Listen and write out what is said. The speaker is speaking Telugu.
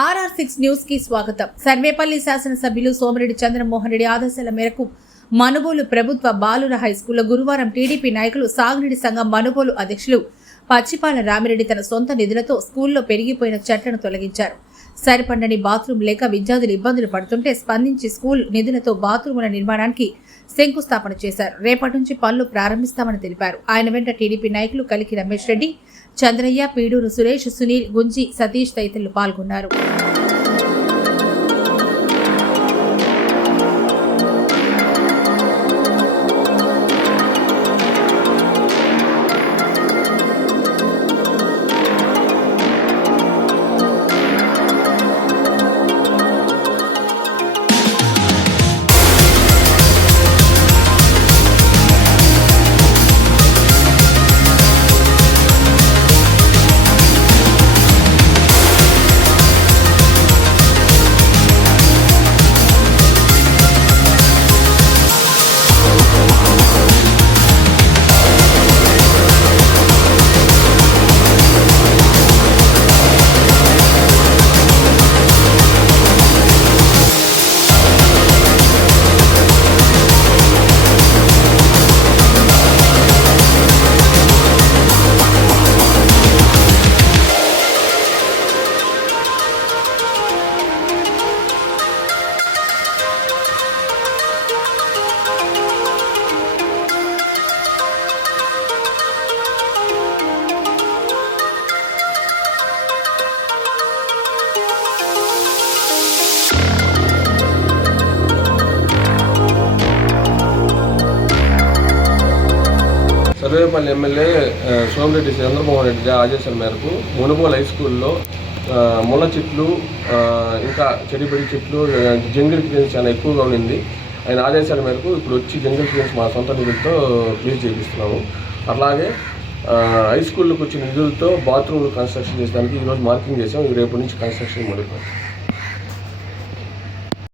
RR6 న్యూస్ కి స్వాగతం. సర్వేపల్లి శాసనసభ్యులు సోమిరెడ్డి చంద్రమోహన్ రెడ్డి ఆదేశాల మేరకు మనుబోలు ప్రభుత్వ బాలుర హైస్కూల్లో గురువారం టీడీపీ నాయకులు సాగునీటి సంఘం మనుబోలు అధ్యక్షులు పచ్చిపాల రామిరెడ్డి తన సొంత నిధులతో స్కూల్లో పెరిగిపోయిన చెట్లను తొలగించారు. సరిపడని బాత్రూమ్ లేక విద్యార్థులు ఇబ్బందులు పడుతుంటే స్పందించి స్కూల్ నిధులతో బాత్రూముల నిర్మాణానికి శంకుస్థాపన చేశారు. రేపటి నుంచి పనులు ప్రారంభిస్తామని తెలిపారు. ఆయన వెంట టీడీపీ నాయకులు కలికి రమేష్ రెడ్డి, చంద్రయ్య, పీడూరు సురేష్, సునీల్, గుంజి, సతీష్ తదితరులు పాల్గొన్నారు. సర్వేపల్లి ఎమ్మెల్యే సోమిరెడ్డి చంద్రమోహన్ రెడ్డి ఆదేశాల మేరకు మునుగోలు హై స్కూల్లో ముళ్ళ చెట్లు, ఇంకా చెడిపడి చెట్లు, జంగిల్ క్లీన్స్ చాలా ఎక్కువగా ఉండింది. ఆయన ఆదేశాల మేరకు ఇప్పుడు వచ్చి జంగిల్ క్లీన్స్ మా సొంత నిధులతో క్లీన్ చేపిస్తున్నాము. అలాగే హై స్కూల్కి వచ్చిన నిధులతో బాత్రూమ్లు కన్స్ట్రక్షన్ చేసడానికి ఈరోజు మార్కింగ్ చేసాం. రేపటి నుంచి కన్స్ట్రక్షన్ మొదలుపెట్టాం.